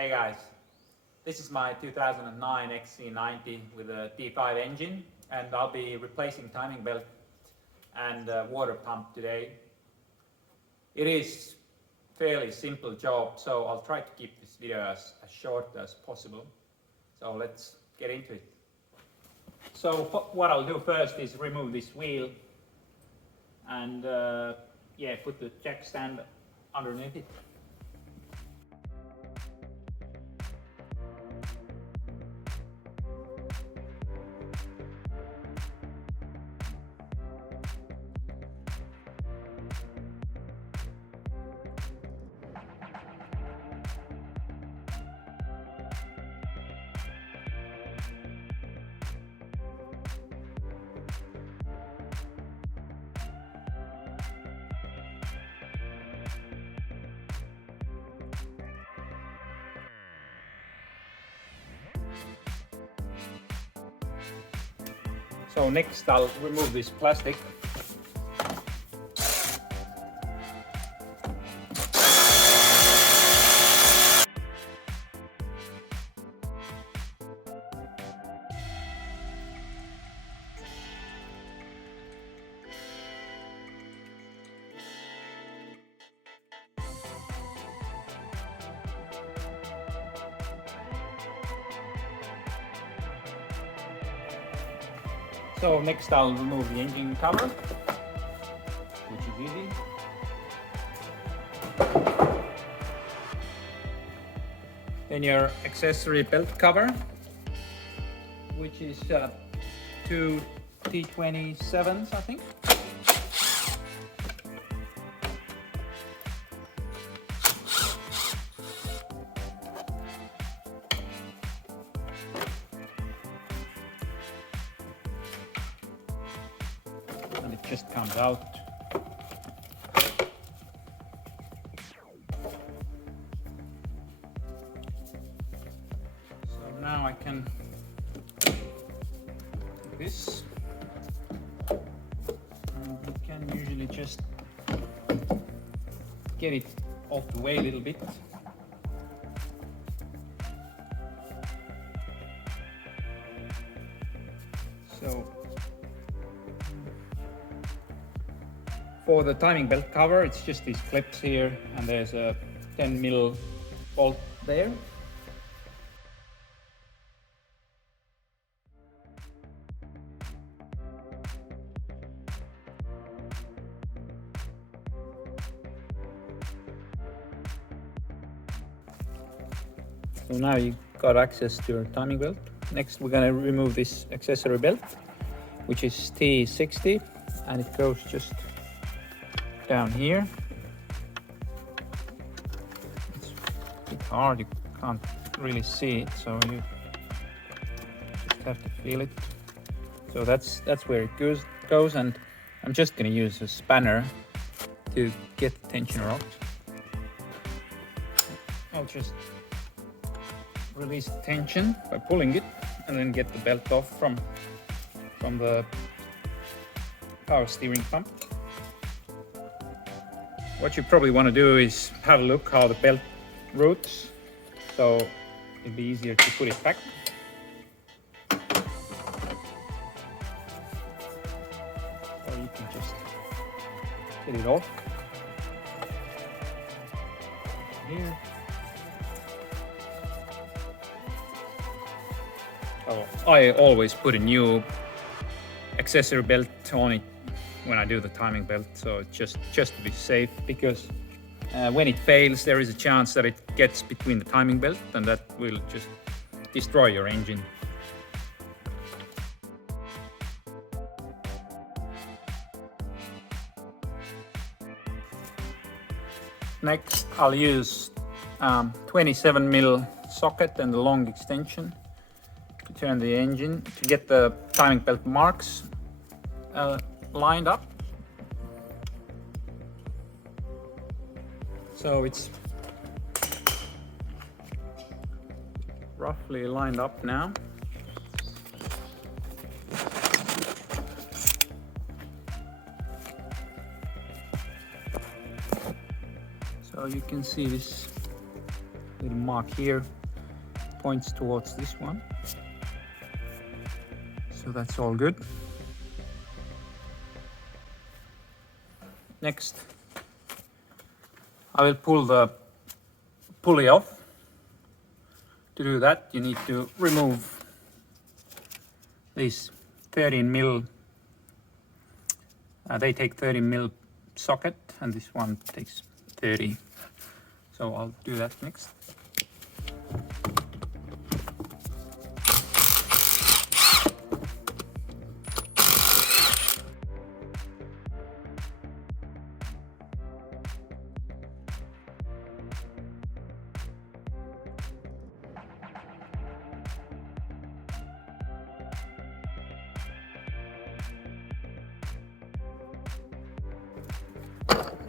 Hey guys, this is my 2009 XC90 with a D5 engine, and I'll be replacing timing belt and water pump today. It is fairly simple job, so I'll try to keep this video as short as possible. So let's get into it. So what I'll do first is remove this wheel and put the jack stand underneath it. So next I'll remove this plastic. So next I'll remove the engine cover, which is easy. Then your accessory belt cover, which is two T27s, I think. And it just comes out. So now I can do this, and you can usually just get it off the way a little bit. So for the timing belt cover, it's just these clips here, and there's a 10mm bolt there. So now you got access to your timing belt. Next we're gonna remove this accessory belt, which is T60, and it goes just down here. It's a bit hard, you can't really see it, so you just have to feel it. So that's where it goes, and I'm just gonna use a spanner to get the tension rod. I'll just release the tension by pulling it, and then get the belt off from the power steering pump. What you probably want to do is have a look how the belt routes, so it'll be easier to put it back. Or you can just get it off here. So I always put a new accessory belt on it when I do the timing belt, so just to be safe, because when it fails there is a chance that it gets between the timing belt, and that will just destroy your engine. Next I'll use 27mm socket and the long extension to turn the engine to get the timing belt marks lined up. So it's roughly lined up now. So you can see this Little mark here points towards this one. So that's all good. Next, I will pull the pulley off. To do that, you need to remove this 13mm. They take 30mm socket, and this one takes 30. So I'll do that next.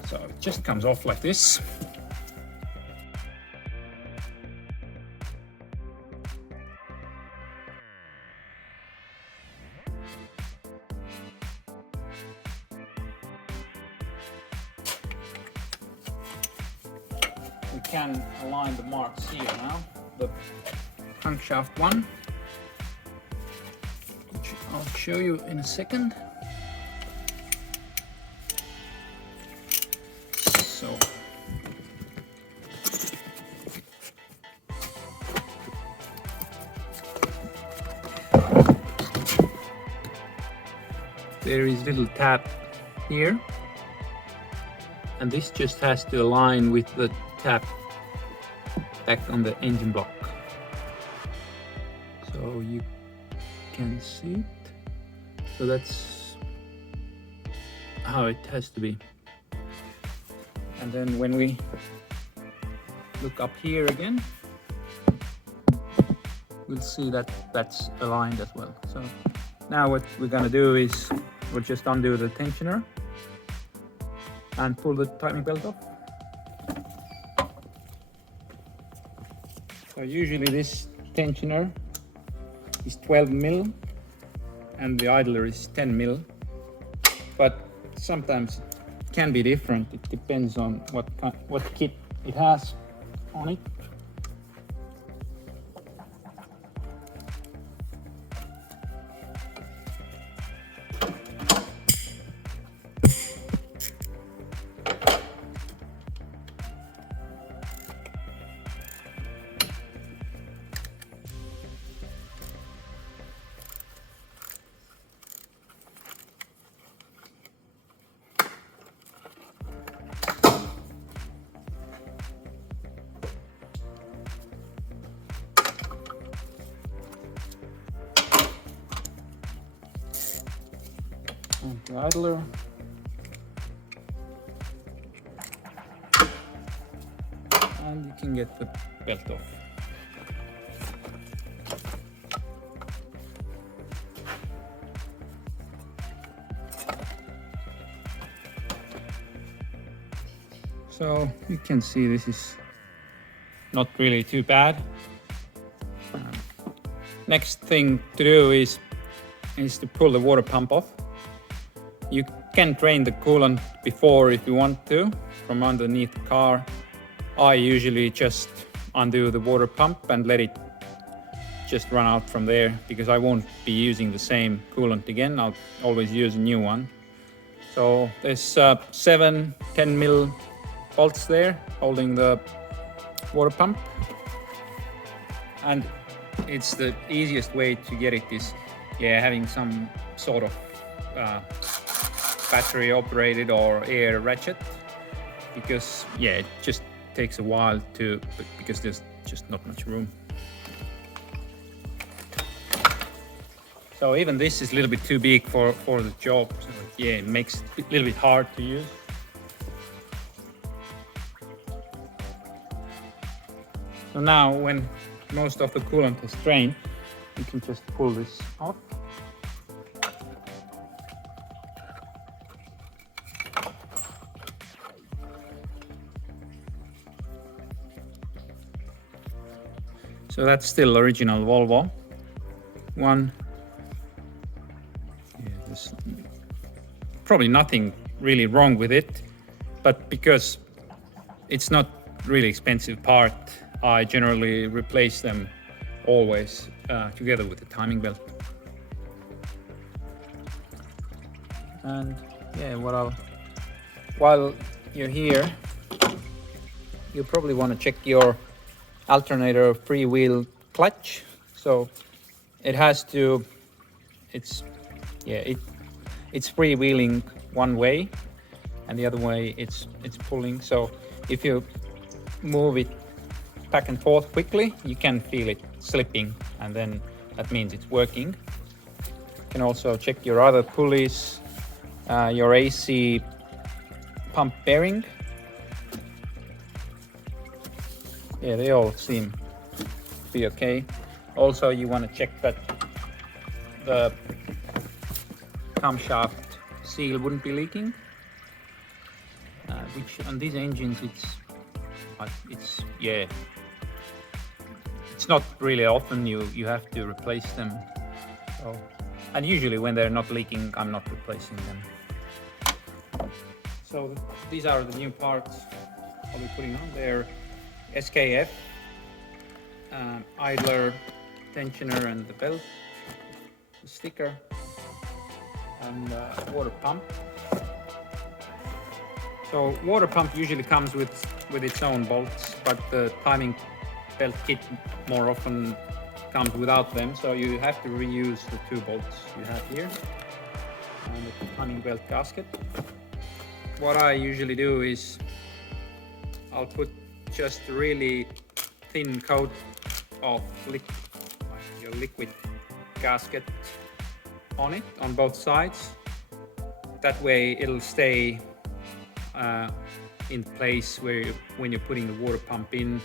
So it just comes off like this. We can align the marks here now. The crankshaft one, which I'll show you in a second. So there is a little tab here, and this just has to align with the tab back on the engine block. So you can see it. So that's how it has to be. And then when we look up here again, we'll see that that's aligned as well. So now what we're gonna do is we'll just undo the tensioner and pull the timing belt off. So usually this tensioner is 12mm and the idler is 10mm, but sometimes it can be different. It depends on what kit it has on it. And the idler. And you can get the belt off. So you can see this is not really too bad. Next thing to do is to pull the water pump off. You can drain the coolant before if you want to from underneath the car. I usually just undo the water pump and let it just run out from there, because I won't be using the same coolant again. I'll always use a new one. So there's 7 10mm bolts there holding the water pump, and it's the easiest way to get it is having some sort of battery operated or air ratchet, because it just takes a while because there's just not much room. So even this is a little bit too big for the job, so it makes it a little bit hard to use. So now when most of the coolant is drained, you can just pull this off. So that's still original Volvo one. There's probably nothing really wrong with it, but because it's not really expensive part, I generally replace them always together with the timing belt. And yeah, while you're here, you probably want to check your alternator freewheel clutch. So it has to, it's freewheeling one way, and the other way it's pulling. So if you move it back and forth quickly, you can feel it slipping, and then that means it's working. You can also check your other pulleys, your AC pump bearing. Yeah, they all seem to be okay. Also, you want to check that the camshaft seal wouldn't be leaking, which on these engines it's not really often you have to replace them. So, and usually when they're not leaking, I'm not replacing them. So these are the new parts I'll be putting on. They're SKF, idler, tensioner and the belt, the sticker, and water pump. So water pump usually comes with its own bolts, but the timing belt kit more often comes without them, so you have to reuse the 2 bolts you have here and the timing belt gasket. What I usually do is I'll put just a really thin coat of liquid gasket on it on both sides. That way it'll stay in place when you're putting the water pump in.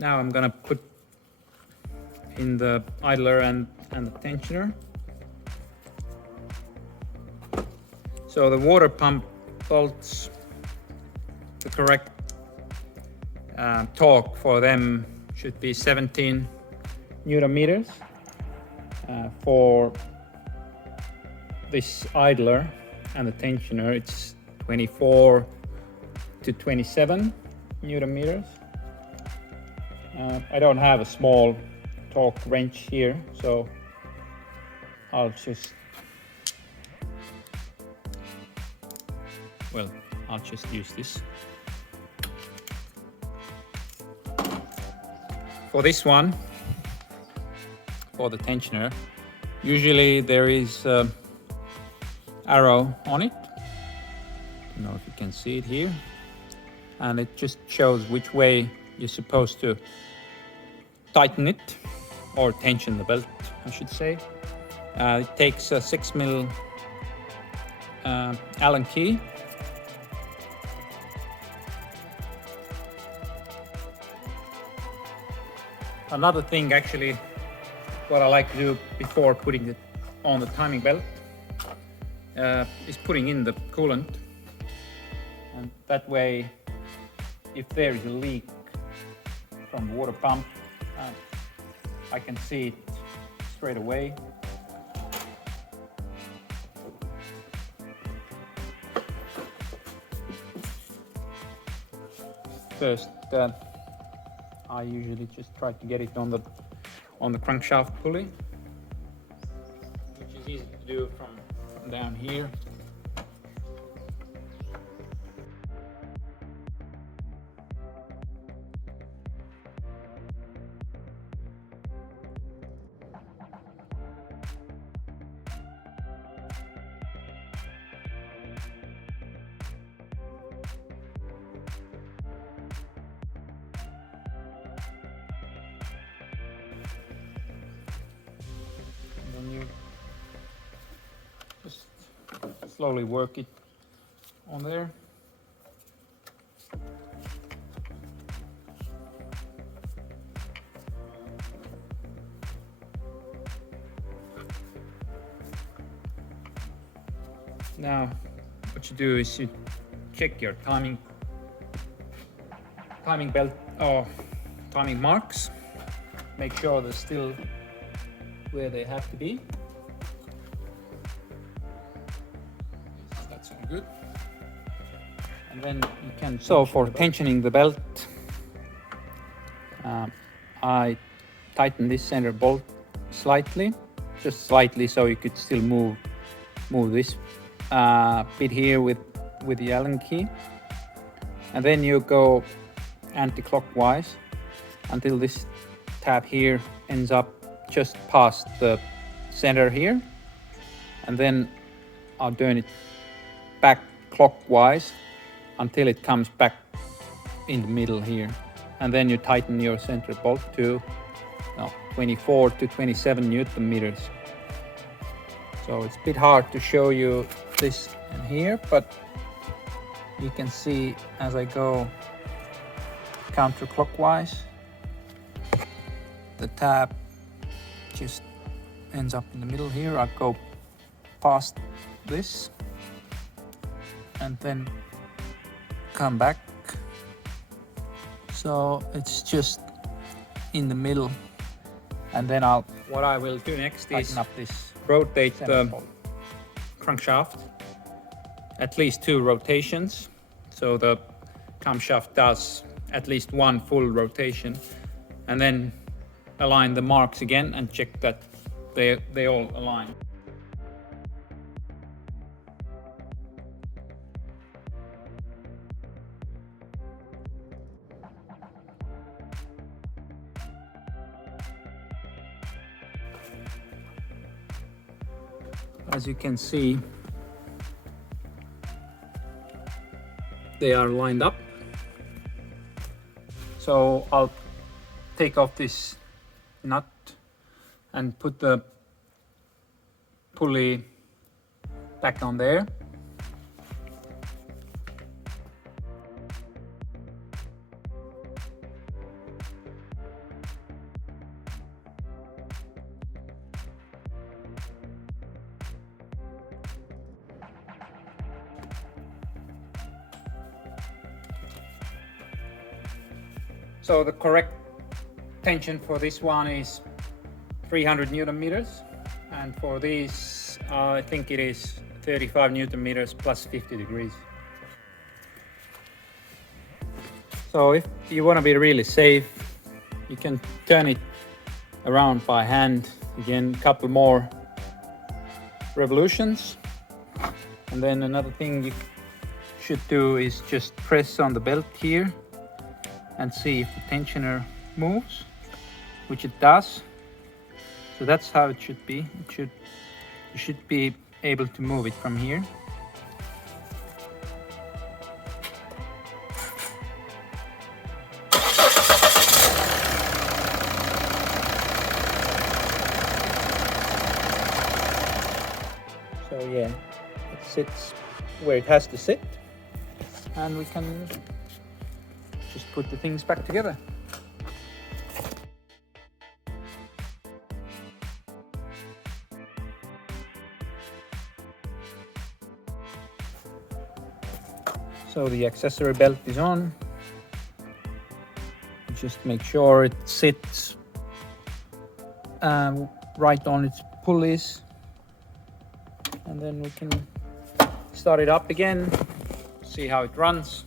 Now I'm gonna put in the idler and the tensioner. So the water pump bolts, the correct torque for them should be 17 Newton meters. For this idler and the tensioner, it's 24 to 27 Newton meters. I don't have a small torque wrench here, so I'll just use this. For this one, for the tensioner, usually there is an arrow on it. I don't know if you can see it here, and it just shows which way you're supposed to tighten it, or tension the belt, I should say. It takes a 6mm Allen key. Another thing, actually, what I like to do before putting it on the timing belt is putting in the coolant, and that way, if there is a leak from the water pump, I can see it straight away. First, I usually just try to get it on the crankshaft pulley, which is easy to do from down here. slowly work it on there. Now what you do is you check your timing belt or timing marks. Make sure they're still where they have to be. That's all good. And then you can. So for tensioning the belt, I tighten this center bolt slightly, just slightly, so you could still move this bit here with the Allen key, and then you go anti-clockwise until this tab here ends up just past the center here, and then I'll turn it back clockwise until it comes back in the middle here, and then you tighten your center bolt to 24 to 27 Newton meters. So it's a bit hard to show you this in here, but you can see as I go counterclockwise, the tab just ends up in the middle here. I'll go past this and then come back, so it's just in the middle. And then what I will do next is up this, rotate the crankshaft at least 2 rotations, so the camshaft does at least 1 full rotation, and then align the marks again and check that they all align. As you can see, they are lined up. So I'll take off this nut and put the pulley back on there. So the correct tension for this one is 300 Newton meters, and for this I think it is 35 Newton meters plus 50 degrees. So if you want to be really safe, you can turn it around by hand again, a couple more revolutions, and then another thing you should do is just press on the belt here and see if the tensioner moves, which it does. So that's how it should be. You should be able to move it from here. So yeah, it sits where it has to sit, and we can just put the things back together. So the accessory belt is on. Just make sure it sits right on its pulleys, and then we can start it up again, see how it runs.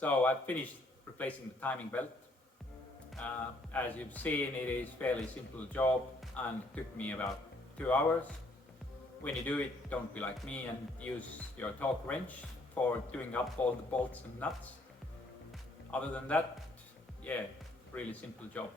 So I've finished replacing the timing belt. As you've seen, it is a fairly simple job and it took me about 2 hours. when you do it, don't be like me and use your torque wrench for doing up all the bolts and nuts. Other than that, yeah, really simple job.